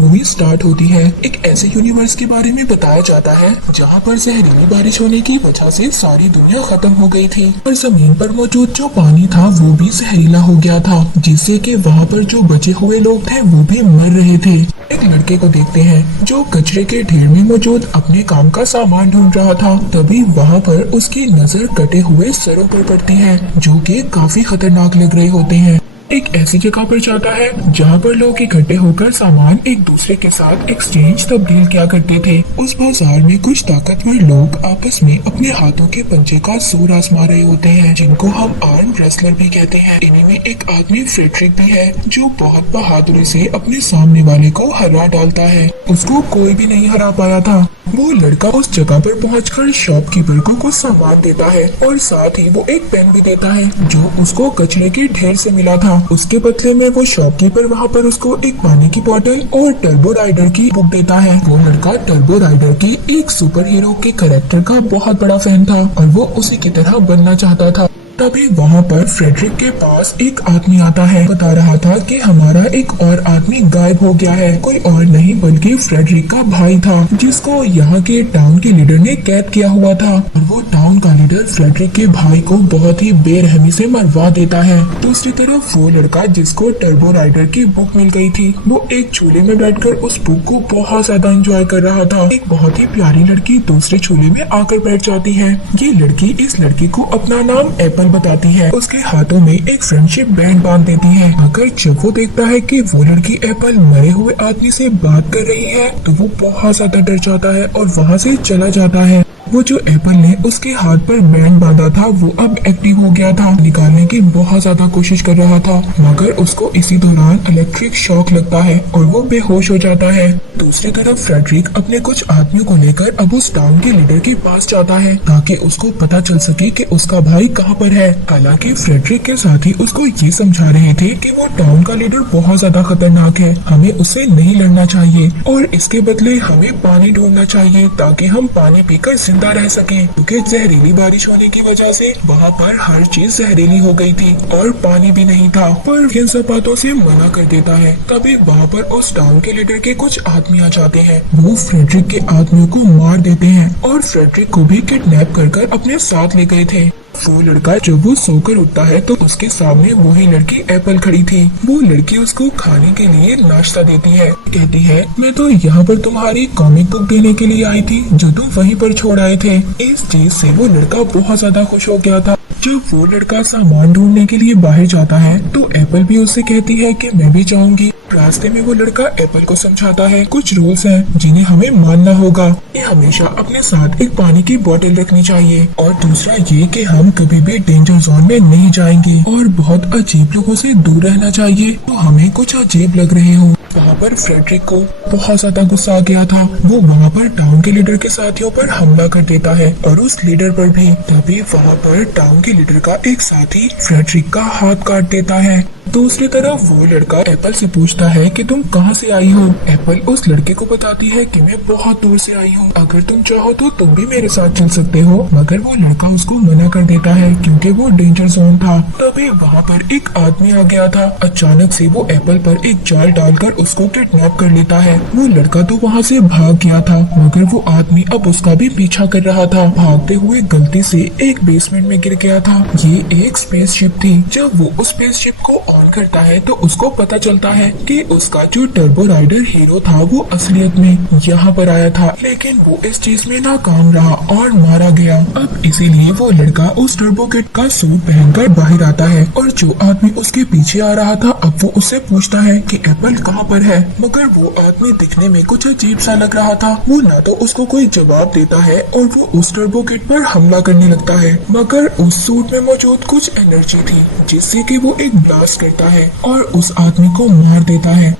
Movie start होती है। एक ऐसे यूनिवर्स के बारे में बताया जाता है जहाँ पर जहरीली बारिश होने की वजह से सारी दुनिया खत्म हो गई थी और जमीन पर मौजूद जो पानी था वो भी जहरीला हो गया था, जिससे कि वहाँ पर जो बचे हुए लोग थे वो भी मर रहे थे। एक लड़के को देखते हैं जो कचरे के ढेर में मौजूद अपने काम का सामान ढूंढ रहा था। तभी वहाँ पर उसकी नजर कटे हुए सरों पर पड़ती है जो कि काफी खतरनाक लग रहे होते हैं। एक ऐसी जगह पर जाता है जहाँ पर लोग इकट्ठे होकर सामान एक दूसरे के साथ एक्सचेंज तब्दील किया करते थे। उस बाजार में कुछ ताकतवर लोग आपस में अपने हाथों के पंजे का जोर आजमा रहे होते हैं, जिनको हम आर्म रेसलर भी कहते हैं। इन्हीं में एक आदमी फ्रेडरिक भी है जो बहुत बहादुरी से अपने सामने वाले को हरा डालता है। उसको कोई भी नहीं हरा पाया था। वो लड़का उस जगह पर पहुंचकर शॉपकीपर को कुछ सामान देता है और साथ ही वो एक पेन भी देता है जो उसको कचरे के ढेर से मिला था। उसके बदले में वो शॉपकीपर वहाँ पर उसको एक पानी की बोतल और टर्बो राइडर की बुक देता है। वो लड़का टर्बो राइडर की एक सुपर हीरो के कैरेक्टर का बहुत बड़ा फैन था और वो उसी की तरह बनना चाहता था। तभी वहाँ पर फ्रेडरिक के पास एक आदमी आता है, बता रहा था कि हमारा एक और आदमी गायब हो गया है। कोई और नहीं बल्कि फ्रेडरिक का भाई था जिसको यहाँ के टाउन के लीडर ने कैद किया हुआ था और वो टाउन का लीडर फ्रेडरिक के भाई को बहुत ही बेरहमी से मरवा देता है। दूसरी तरफ वो लड़का जिसको टर्बो राइडर की बुक मिल गई थी वो एक झूले में बैठकर उस बुक को बहुत ज्यादा एंजॉय कर रहा था। एक बहुत ही प्यारी लड़की दूसरे झूले में आकर बैठ जाती है। ये लड़की इस लड़की को अपना नाम एप्पल बताती है। उसके हाथों में एक फ्रेंडशिप बैंड बांध देती है। मगर जब वो देखता है कि वो लड़की एप्पल मरे हुए आदमी से बात कर रही है तो वो बहुत ज्यादा डर जाता है और वहाँ से चला जाता है। वो जो एप्पल ने उसके हाथ पर बैंड बांधा था वो अब एक्टिव हो गया था। निकालने की बहुत ज्यादा कोशिश कर रहा था मगर उसको इसी दौरान इलेक्ट्रिक शॉक लगता है और वो बेहोश हो जाता है। दूसरी तरफ फ्रेडरिक अपने कुछ आदमियों को लेकर अब उस टाउन के लीडर के पास जाता है ताकि उसको पता चल सके कि उसका भाई कहाँ पर है। हालांकि फ्रेडरिक के साथी उसको ये समझा रहे थे कि वो टाउन का लीडर बहुत ज्यादा खतरनाक है, हमें उससे नहीं लड़ना चाहिए और इसके बदले हमें पानी ढूंढना चाहिए ताकि हम पानी पीकर जिंदा रह सके, क्योंकि जहरीली बारिश होने की वजह से वहाँ पर हर चीज जहरीली हो गई थी और पानी भी नहीं था। पर इन सब बातों से मना कर देता है। तभी वहाँ पर उस टाउन के लीडर के कुछ आदमी आ जाते हैं। वो फ्रेडरिक के आदमियों को मार देते हैं और फ्रेडरिक को भी किडनैप कर अपने साथ ले गए थे। वो लड़का जब वो सोकर उठता है तो उसके सामने वही लड़की एप्पल खड़ी थी। वो लड़की उसको खाने के लिए नाश्ता देती है। कहती है मैं तो यहाँ पर तुम्हारी कॉमिक बुक देने के लिए आई थी जो तुम वहीं पर छोड़ आए थे। इस चीज से वो लड़का बहुत ज्यादा खुश हो गया था। जब वो लड़का सामान ढूंढने के लिए बाहर जाता है तो एप्पल भी उससे कहती है कि मैं भी जाऊंगी। रास्ते में वो लड़का एप्पल को समझाता है कुछ रूल्स हैं जिन्हें हमें मानना होगा। ये हमेशा अपने साथ एक पानी की बोतल रखनी चाहिए और दूसरा ये कि हम कभी भी डेंजर जोन में नहीं जाएंगे और बहुत अजीब लोगों से दूर रहना चाहिए तो हमें कुछ अजीब लग रहे हो। वहाँ पर फ्रेडरिक को बहुत ज्यादा गुस्सा आ गया था। वो वहाँ पर टाउन के लीडर के साथियों पर हमला कर देता है और उस लीडर पर भी। तभी वहाँ पर टाउन के लीडर का एक साथी फ्रेडरिक का हाथ काट देता है। दूसरी तरफ वो लड़का एप्पल से पूछता है कि तुम कहाँ से आई हो। एप्पल उस लड़के को बताती है कि मैं बहुत दूर से आई हूँ, अगर तुम चाहो तो तुम भी मेरे साथ चल सकते हो। मगर वो लड़का उसको मना कर देता है क्योंकि वो डेंजर जोन था। तभी वहाँ पर एक आदमी आ गया था। अचानक से वो एप्पल पर एक जाल डालकर उसको किडनैप कर लेता है। वो लड़का तो वहाँ से भाग गया था मगर वो आदमी अब उसका भी पीछा कर रहा था। भागते हुए गलती से एक बेसमेंट में गिर गया था। ये एक स्पेसशिप थी। जब वो उस स्पेसशिप को ऑन करता है तो उसको पता चलता है कि उसका जो टर्बो राइडर हीरो था वो असलियत में यहाँ पर आया था, लेकिन वो इस चीज में नाकाम रहा और मारा गया। अब इसीलिए वो लड़का उस टर्बो किट का सूट पहनकर बाहर आता है और जो आदमी उसके पीछे आ रहा था अब वो उससे पूछता है कि एप्पल कहाँ पर है। मगर वो आदमी दिखने में कुछ अजीब सा लग रहा था। वो ना तो उसको कोई जवाब देता है और वो उस टर्बो किट पर हमला करने लगता है। मगर उस सूट में मौजूद कुछ एनर्जी थी जिससे कि वो एक ब्लास्ट करता है और उस आदमी को मार देता है।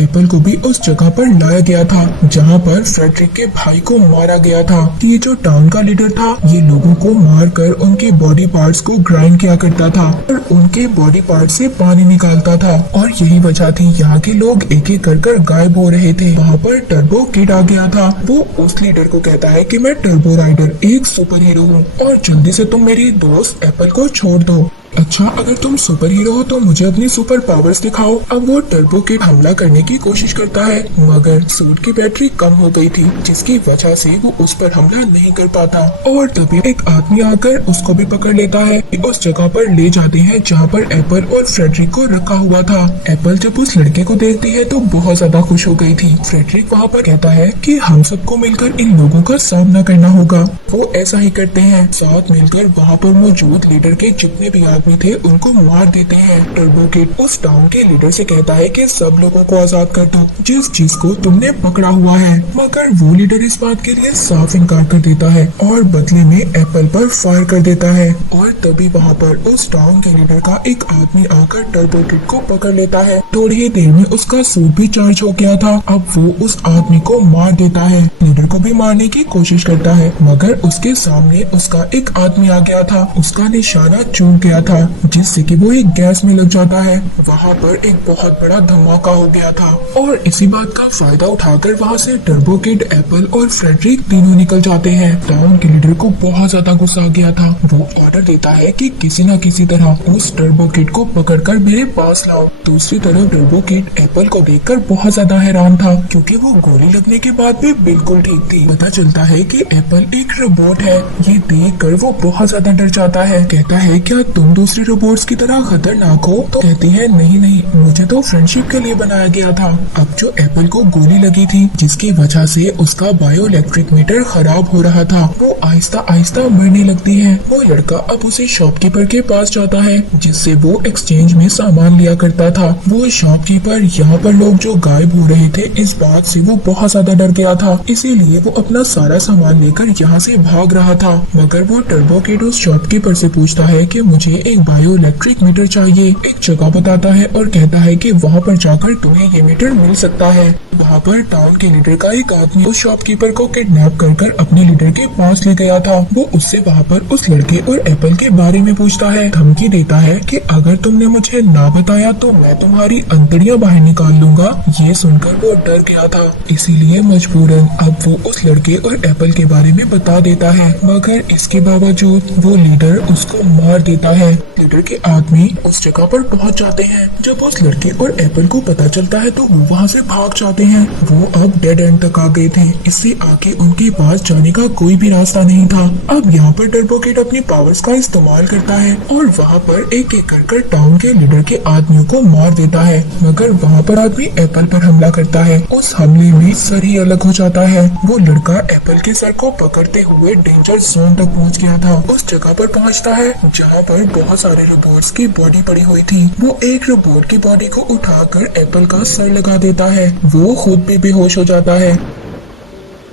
एप्पल को भी उस जगह पर लाया गया था जहाँ पर फ्रेडरिक के भाई को मारा गया था। ये जो टाउन का लीडर था ये लोगों को मारकर उनके बॉडी पार्ट्स को ग्राइंड किया करता था और उनके बॉडी पार्ट्स से पानी निकालता था और यही वजह थी यहाँ के लोग एक एक कर गायब हो रहे थे। वहाँ पर टर्बो किड आ गया था। वो उस लीडर को कहता है कि मैं टर्बो राइडर एक सुपर हीरो हूँ और जल्दी से तुम मेरी दोस्त एप्पल को छोड़ दो। अच्छा, अगर तुम सुपर हीरो हो तो मुझे अपनी सुपर पावर्स दिखाओ। अब वो टर्बो किड हमला करने की कोशिश करता है, मगर सूट की बैटरी कम हो गई थी, जिसकी वजह से वो उस पर हमला नहीं कर पाता। और तभी एक आदमी आकर उसको भी पकड़ लेता है। उस जगह पर ले जाते हैं जहाँ पर एप्पल और फ्रेडरिक को रखा हुआ था। एप्पल जब उस लड़के को देखती है तो बहुत ज्यादा खुश हो गई थी। फ्रेडरिक वहाँ पर कहता है कि हम सबको मिलकर इन लोगों का सामना करना होगा। वो ऐसा ही करते हैं, साथ मिलकर वहाँ पर मौजूद लीडर के जितने भी आदमी थे उनको मार देते हैं। टर्बो किड उस टाउन के लीडर से कहता है कि सब लोगों को आजाद कर दो जिस चीज को तुमने पकड़ा हुआ है, मगर वो लीडर इस बात के लिए साफ इनकार कर देता है और बदले में एप्पल पर फायर कर देता है। और तभी वहाँ पर उस टाउन के लीडर का एक आदमी आकर टर्बो किड को पकड़ लेता है। थोड़ी ही देर में उसका सूट भी चार्ज हो गया था। अब वो उस आदमी को मार देता है। लीडर को भी मारने की कोशिश करता है, मगर उसके सामने उसका एक आदमी आ गया था। उसका निशाना चूक गया था, जिससे कि वो एक गैस में लग जाता है। वहाँ पर एक बहुत बड़ा धमाका हो गया था और इसी बात का फायदा उठाकर वहाँ से टर्बो किड, एप्पल और फ्रेडरिक तीनों निकल जाते हैं। टाउन के लीडर को बहुत ज्यादा गुस्सा आ गया था। वो ऑर्डर देता है कि किसी न किसी तरह उस टर्बो किड को पकड़कर मेरे पास लाओ। दूसरी तरफ टर्बो किड एप्पल को देखकर बहुत ज्यादा हैरान था, क्योंकि वो गोली लगने के बाद भी बिल्कुल ठीक थी। पता चलता है कि एप्पल एक रोबोट है। ये देखकर वो बहुत ज्यादा डर जाता है। कहता है, क्या तुम दूसरे रोबोट्स की तरह खतरनाक हो? तो कहती है, नहीं नहीं, मुझे तो फ्रेंडशिप के लिए बनाया गया था। अब जो एप्पल को गोली लगी थी, जिसकी वजह से उसका बायो इलेक्ट्रिक मीटर खराब हो रहा था, वो आहिस्ता आहिस्ता मरने लगती है। वो लड़का अब उसे शॉपकीपर के पास जाता है, जिससे वो एक्सचेंज में सामान लिया करता था। वो शॉपकीपर यहाँ पर लोग जो गायब हो रहे थे, इस बात से वो बहुत ज्यादा डर गया था। इसीलिए वो अपना सारा सामान लेकर यहाँ से भाग रहा था। मगर वो टर्बो किड उस शॉपकीपर से पूछता है कि मुझे एक बायो इलेक्ट्रिक मीटर चाहिए। एक जगह बताता है और कहता है कि वहाँ पर जाकर तुम्हें ये मीटर मिल सकता है। वहाँ पर टाउन के लीडर का एक आदमी उस शॉपकीपर को किडनैप कर अपने लीडर के पास ले गया था। वो उससे वहाँ पर उस लड़के और एप्पल के बारे में पूछता है, धमकी देता है कि अगर तुमने मुझे ना बताया तो मैं तुम्हारी अंतड़ियां बाहर निकाल लूंगा। ये सुनकर वो डर गया था, इसीलिए मजबूरन अब वो उस लड़के और एप्पल के बारे में बता देता है। मगर इसके बावजूद वो लीडर उसको मार देता है। लीडर के आदमी उस जगह पर पहुंच जाते हैं। जब उस लड़के और एप्पल को पता चलता है तो वो वहाँ से भाग जाते हैं। वो अब डेड एंड तक आ गए थे। इससे आगे उनके पास जाने का कोई भी रास्ता नहीं था। अब यहाँ पर टर्बो किड अपनी पावर्स का इस्तेमाल करता है और वहाँ पर एक एक कर टाउन के लीडर के आदमियों को मार देता है। मगर वहाँ पर आदमी एप्पल पर हमला करता है। उस हमले में सर ही अलग हो जाता है। वो लड़का एप्पल के सर को पकड़ते हुए डेंजर जोन तक पहुँच गया था। उस जगह पर पहुँचता है जहाँ पर बहुत सारे रोबोट्स की बॉडी पड़ी हुई थी। वो एक रोबोट की बॉडी को उठाकर एप्पल का सर लगा देता है। वो खुद भी बेहोश हो जाता है।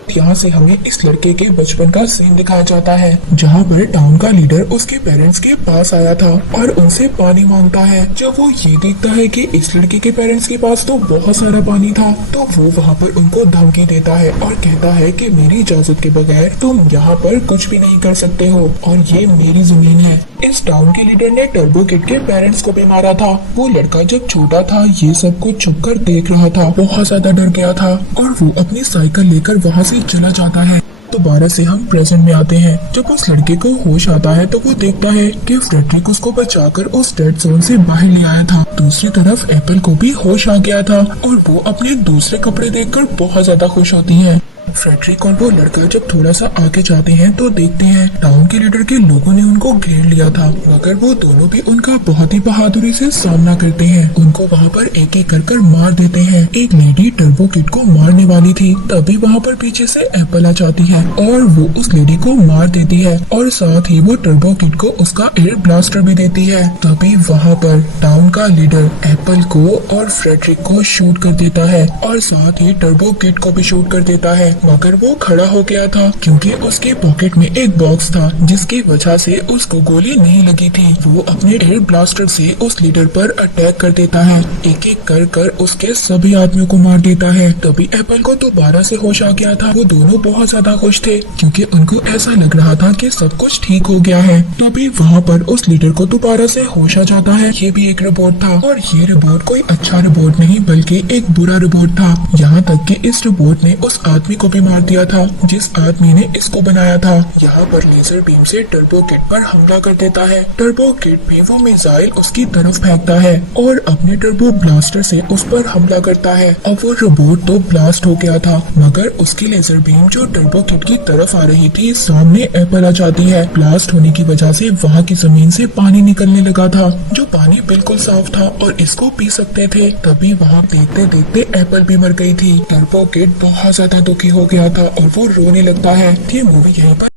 यहाँ से हमें इस लड़के के बचपन का सीन दिखाया जाता है, जहाँ पर टाउन का लीडर उसके पेरेंट्स के पास आया था और उनसे पानी मांगता है। जब वो ये देखता है कि इस लड़के के पेरेंट्स के पास तो बहुत सारा पानी था, तो वो वहाँ पर उनको धमकी देता है और कहता है कि मेरी इजाजत के बगैर तुम यहाँ पर कुछ भी नहीं कर सकते हो और ये मेरी जमीन है। इस टाउन के लीडर ने टर्बो किड के पेरेंट्स को भी मारा था। वो लड़का जब छोटा था ये सब कुछ छुपकर देख रहा था, बहुत ज्यादा डर गया था और वो अपनी साइकिल लेकर वहाँ से चला जाता है। दोबारा से हम प्रेजेंट में आते हैं। जब उस लड़के को होश आता है तो वो देखता है कि फ्रेडरिक उसको बचाकर उस डेड जोन से बाहर ले आया था। दूसरी तरफ एप्पल को भी होश आ गया था और वो अपने दूसरे कपड़े देखकर बहुत ज्यादा खुश होती है। फ्रेडरिक और वो लड़का जब थोड़ा सा आगे जाते हैं तो देखते हैं टाउन के लीडर के लोगों ने उनको घेर लिया था, मगर वो दोनों भी उनका बहुत ही बहादुरी से सामना करते हैं। उनको वहाँ पर एक एक कर मार देते हैं। एक लेडी टर्बो किड को मारने वाली थी, तभी वहाँ पर पीछे से एप्पल आ जाती है और वो उस लेडी को मार देती है और साथ ही वो टर्बो किड को उसका एयर ब्लास्टर भी देती है। तभी वहाँ पर टाउन का लीडर एप्पल को और फ्रेडरिक को शूट कर देता है और साथ ही टर्बो किड को भी शूट कर देता है। मगर वो खड़ा हो गया था क्योंकि उसके पॉकेट में एक बॉक्स था, जिसकी वजह से उसको गोली नहीं लगी थी। वो अपने एयर ब्लास्टर से उस लीडर पर अटैक कर देता है, एक एक कर उसके सभी आदमियों को मार देता है। तभी एप्पल को दोबारा से होश आ गया था। वो दोनों बहुत ज्यादा खुश थे क्योंकि उनको ऐसा लग रहा था कि सब कुछ ठीक हो गया है। तभी वहाँ पर उस लीडर को दोबारा से होश आ जाता है। ये भी एक रोबोट था और ये रोबोट कोई अच्छा रोबोट नहीं बल्कि एक बुरा रोबोट था। यहाँ तक कि इस रोबोट ने उस आदमी को को भी मार दिया था जिस आदमी ने इसको बनाया था। यहाँ पर लेजर बीम से टर्बो किड पर हमला कर देता है। टर्बो किड भी वो मिसाइल उसकी तरफ फेंकता है और अपने टर्बो ब्लास्टर से उस पर हमला करता है। अब वो रोबोट तो ब्लास्ट हो गया था मगर उसकी लेजर बीम जो टर्बो किड की तरफ आ रही थी सामने एप्पल आ जाती है। ब्लास्ट होने की वजह से वहाँ की जमीन से पानी निकलने लगा था जो पानी बिल्कुल साफ था और इसको पी सकते थे। तभी वहाँ देखते देखते एप्पल भी मर गई थी। टर्बो किड बहुत ज्यादा दुखी हो गया था और वो रोने लगता है। ये मूवी यहीं पर